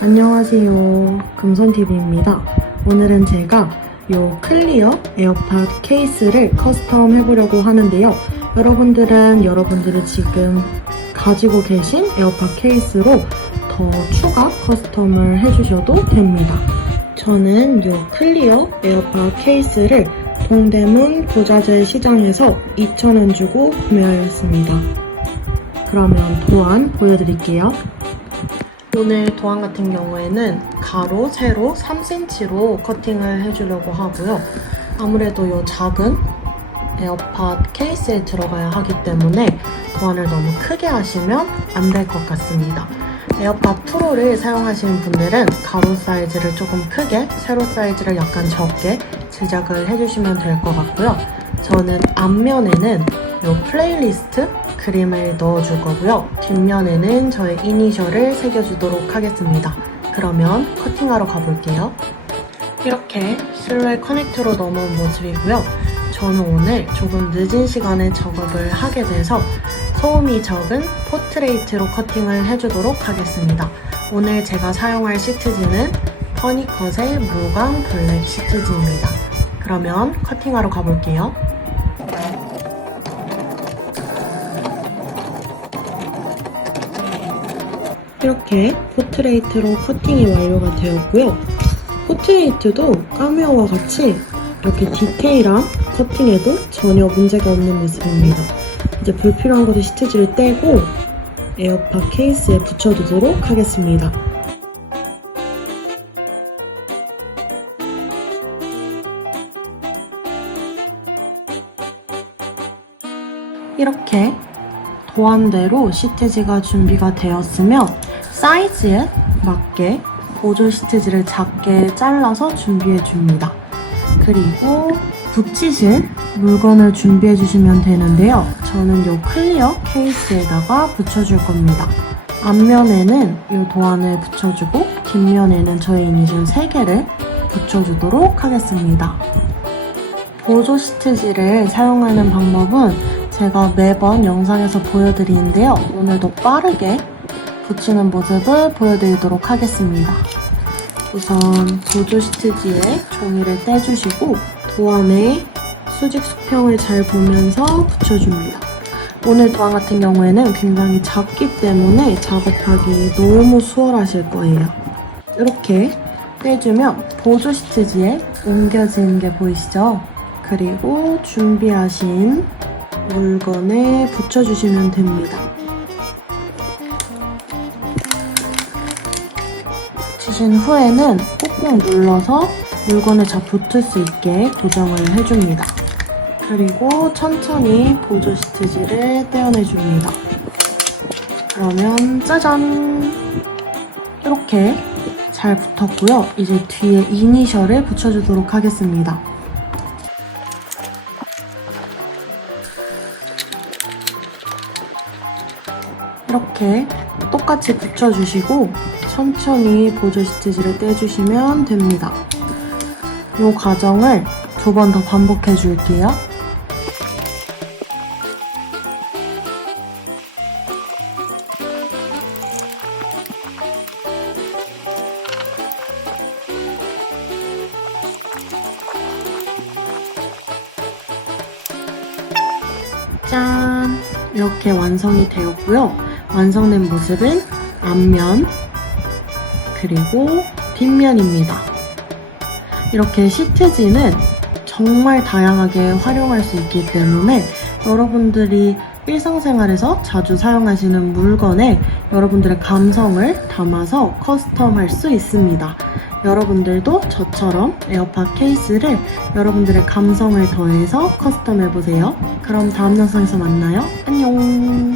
안녕하세요. 금손TV입니다. 오늘은 제가 요 클리어 에어팟 케이스를 커스텀 해보려고 하는데요. 여러분들은 여러분들이 지금 가지고 계신 에어팟 케이스로 더 추가 커스텀을 해주셔도 됩니다. 저는 요 클리어 에어팟 케이스를 동대문 부자재 시장에서 2,000원 주고 구매하였습니다. 그러면 도안 보여드릴게요. 오늘 도안 같은 경우에는 가로, 세로 3cm로 커팅을 해주려고 하고요. 아무래도 이 작은 에어팟 케이스에 들어가야 하기 때문에 도안을 너무 크게 하시면 안 될 것 같습니다. 에어팟 프로를 사용하시는 분들은 가로 사이즈를 조금 크게, 세로 사이즈를 약간 적게 제작을 해주시면 될 것 같고요. 저는 앞면에는 이 플레이리스트 그림을 넣어줄 거고요. 뒷면에는 저의 이니셜을 새겨주도록 하겠습니다. 그러면 커팅하러 가볼게요. 이렇게 실루엣 커넥트로 넣어놓은 모습이고요. 저는 오늘 조금 늦은 시간에 작업을 하게 돼서 소음이 적은 포트레이트로 커팅을 해주도록 하겠습니다. 오늘 제가 사용할 시트지는 퍼니컷의 무광 블랙 시트지입니다. 그러면 커팅하러 가볼게요. 이렇게 포트레이트로 커팅이 완료가 되었고요. 포트레이트도 까메오와 같이 이렇게 디테일한 커팅에도 전혀 문제가 없는 모습입니다. 이제 불필요한 것을 시트지를 떼고 에어팟 케이스에 붙여두도록 하겠습니다. 이렇게 도안대로 시트지가 준비가 되었으면 사이즈에 맞게 보조 시트지를 작게 잘라서 준비해 줍니다. 그리고 붙이실 물건을 준비해 주시면 되는데요. 저는 이 클리어 케이스에다가 붙여줄 겁니다. 앞면에는 이 도안을 붙여주고 뒷면에는 저의 이니셜 3개를 붙여주도록 하겠습니다. 보조 시트지를 사용하는 방법은 제가 매번 영상에서 보여드리는데요. 오늘도 빠르게 붙이는 모습을 보여드리도록 하겠습니다. 우선 보조 시트지에 종이를 떼주시고 도안에 수직 수평을 잘 보면서 붙여줍니다. 오늘 도안 같은 경우에는 굉장히 작기 때문에 작업하기 너무 수월하실 거예요. 이렇게 떼주면 보조 시트지에 옮겨지는 게 보이시죠? 그리고 준비하신 물건에 붙여주시면 됩니다. 붙이신 후에는 꾹꾹 눌러서 물건에 잘 붙을 수 있게 고정을 해줍니다. 그리고 천천히 보조 시트지를 떼어내줍니다. 그러면 짜잔! 이렇게 잘 붙었고요. 이제 뒤에 이니셜을 붙여주도록 하겠습니다. 이렇게 똑같이 붙여주시고 천천히 보조 시트지를 떼주시면 됩니다. 이 과정을 두 번 더 반복해 줄게요. 짠! 이렇게 완성이 되었고요. 완성된 모습은 앞면, 그리고 뒷면입니다. 이렇게 시트지는 정말 다양하게 활용할 수 있기 때문에 여러분들이 일상생활에서 자주 사용하시는 물건에 여러분들의 감성을 담아서 커스텀 할 수 있습니다. 여러분들도 저처럼 에어팟 케이스를 여러분들의 감성을 더해서 커스텀 해보세요. 그럼 다음 영상에서 만나요. 안녕!